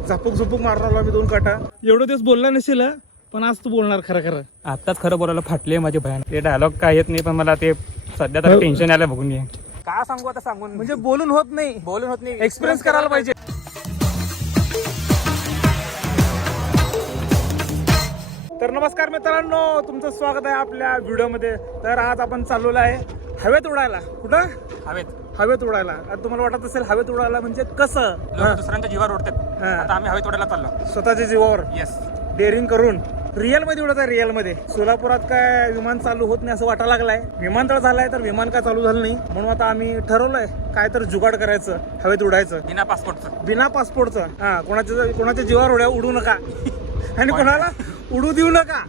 झापूक झुपूक मारून आलो आम्ही 2 काटा. एवढं तेच बोलला नसेल पण आज तू बोलणार खरं खरं. आताच खरं बोलायला फाटले माझे भयान. ते डायलॉग काय येत नाही पण मला ते सध्या तर टेन्शन आलं बघून घे. काय सांगू आता सांगून म्हणजे बोलून होत नाही एक्सपिरियन्स करायला पाहिजे. तर नमस्कार मित्रांनो, तुमचं स्वागत आहे आपल्या व्हिडिओमध्ये. तर आज आपण चाललेलो आहे हवेत उडायला. कुठं? हवेत उडायला. आता तुम्हाला वाटत असेल हवेत उडायला म्हणजे कसं? दुसऱ्यांच्या जीवावर उडतात. आता आम्ही हवेत उडायला चाललो स्वतःच्या जीवावर. येस, डेअरिंग करून रिअल मध्ये उडत आहे. रिअल मध्ये सोलापुरात काय विमान चालू होत नाही असं वाटायला लागलाय. विमानतळ झालाय तर विमान काय चालू झालं नाही, म्हणून आता आम्ही ठरवलंय काय तर जुगाड करायचं, हवेत उडायचं बिना पासपोर्टचं. हा, कोणाच्या जीवावर उडू नका आणि कोणाला उडू देऊ नका.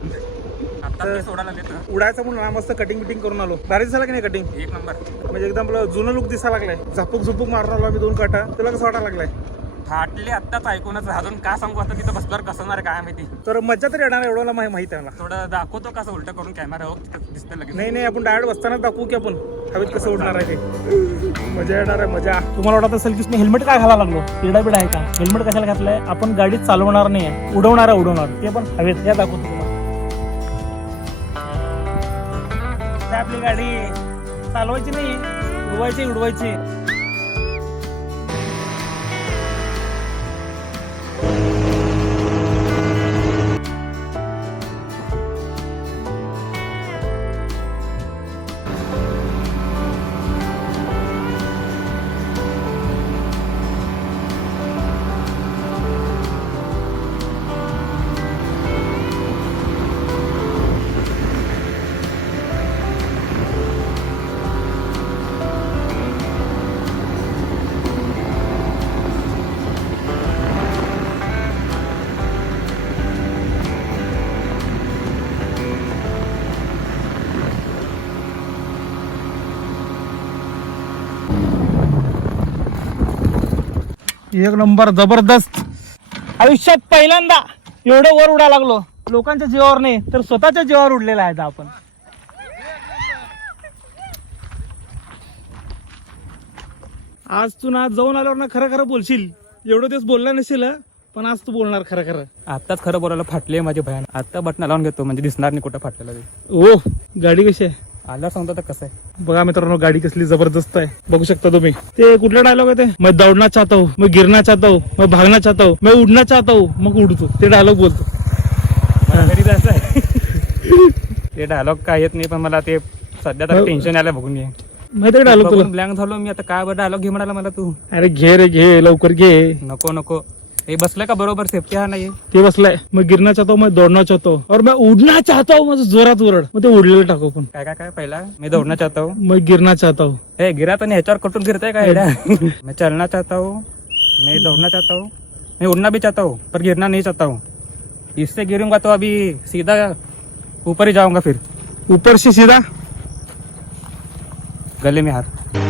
उडायचं म्हणून मस्त कटिंग बिटिंग करून आलो. भारी दिसायला की नाही कटिंग? एक नंबर. म्हणजे एकदम जुनं लुक दिसायला लागलाय. झापूक झुपूक मारून आलो आम्ही 2 काटा. तुला कसं वाटायला लागलाय? फाटले आत्ताच ऐकूनच. अजून काय सांगू आता, तिथं बसल्यावर कसं होणार काय माहिती. तर मज्जा तर येणार एवढं माहिती आहे मला. थोडं दाखवतो कसं उलट करून कॅमेरा दिसतं लगेच. नाही आपण डायरेक्ट बसतानाच दाखवू की आपण हवेत कसं उडणार आहे ते. मजा येणार आहे मजा. तुम्हाला वाटत असेल की मी हेल्मेट काय घालायला लागलो? पिढा आहे का? हेल्मेट कशाला घातलंय? आपण गाडीत चालवणार नाही, उडवणार ते पण हवेत. या दाखवतो तुम्हाला. आपली गाडी चालवायची नाही, उडवायची. एक नंबर, जबरदस्त. आयुष्यात पहिल्यांदा एवढं वर उडायला लागलो. लोकांच्या जीवावर नाही तर स्वतःच्या जीवावर उडलेला आहे आपण. आज तू ना जाऊन आल्यावर ना खरं बोलशील. एवढं तेच बोलला नसेल पण आज तू बोलणार खरं खरं. आताच खरं बोलायला फाटले माझे भयान. आता बटन लावून घेतो म्हणजे दिसणार नाही कुठं फाटलेलं ते. ओ, गाडी कशी आहे? आल्यावर सांगतो तर कसं आहे बघा मित्रांनो, गाडी कसली जबरदस्त आहे. बघू शकता तुम्ही. ते कुठला डायलॉग आहे ते? मैं दौड़ना चाहता हूँ, मैं गिरना चाहता हूँ, मैं भागना चाहता हूँ, मैं उडना चाहता हूँ, मग उडतो. ते डायलॉग बोलतो. घरी जायचं आहे. ते डायलॉग काय येत नाही पण मला ते सध्या तर टेन्शन आलं बघून घे. माहिती डायलॉग तुला? ब्लँक झालो मी. आता काय बरं डायलॉग घे म्हणाला मला तू? अरे घे लवकर घे. नको हे बसलंय का बरोबर? सेफ्टी हा नाही ते बसलाय. मैं गिरना चाहता हूँ, मैं दौड़ना चाहता हूँ और मैं उडना चाहता हूँ. माझं जोरात ओरड. मग ते उडलेलं टाकू पण. काय पहिला मैं दौड़ना चाहता हूँ, मैं गिरना चाहता हूँ. हे गिरा तर ह्याच्यावर कटून गिरताय का? मैं चलना चाहता हूँ, मैं दौड़ना चाहता हूँ, मैं उड़ना भी चाहता हूँ पर गिरना नहीं चाहता हूँ. इससे गिरूंगा तो अभी सीधा ऊपर ही जाऊंगा. फिर ऊपर से सीधा गले में हाथ.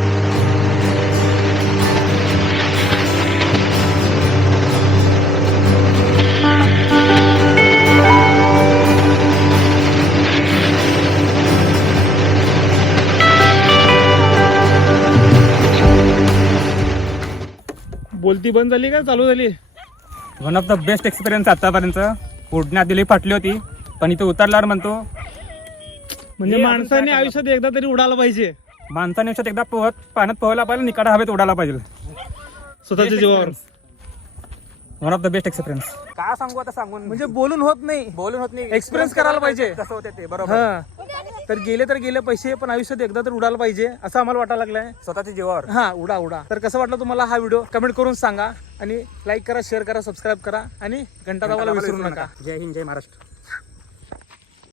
बोलती बंद झाली का चालू झाली? One of the best experience आतापर्यंत. उडण्यात दिली फाटली होती पण इथे उतरल्यावर म्हणतो म्हणजे माणसाने आयुष्यात एकदा तरी उडायला पाहिजे. माणसाने आयुष्यात एकदा पाण्यात पोहायला पाहिजे, निकाडा हवेत उडायला पाहिजे स्वतःच्या जीवावर. One of the best experience. काय सांगू आता सांगून म्हणजे बोलून होत नाही एक्सपिरियन्स करायला पाहिजे. कसं होते ते बरोबर. तर गेले पैसे पण आयुष्यात एकदा तर उडायला पाहिजे असं आम्हाला वाटायला लागलंय. स्वतःच्या जीवावर. हा, उडा. तर कसं वाटलं तुम्हाला हा व्हिडिओ? कमेंट करून सांगा आणि लाईक करा, शेअर करा, सबस्क्राईब करा आणि घंटा दाबायला विसरू नका. जय हिंद, जय महाराष्ट्र.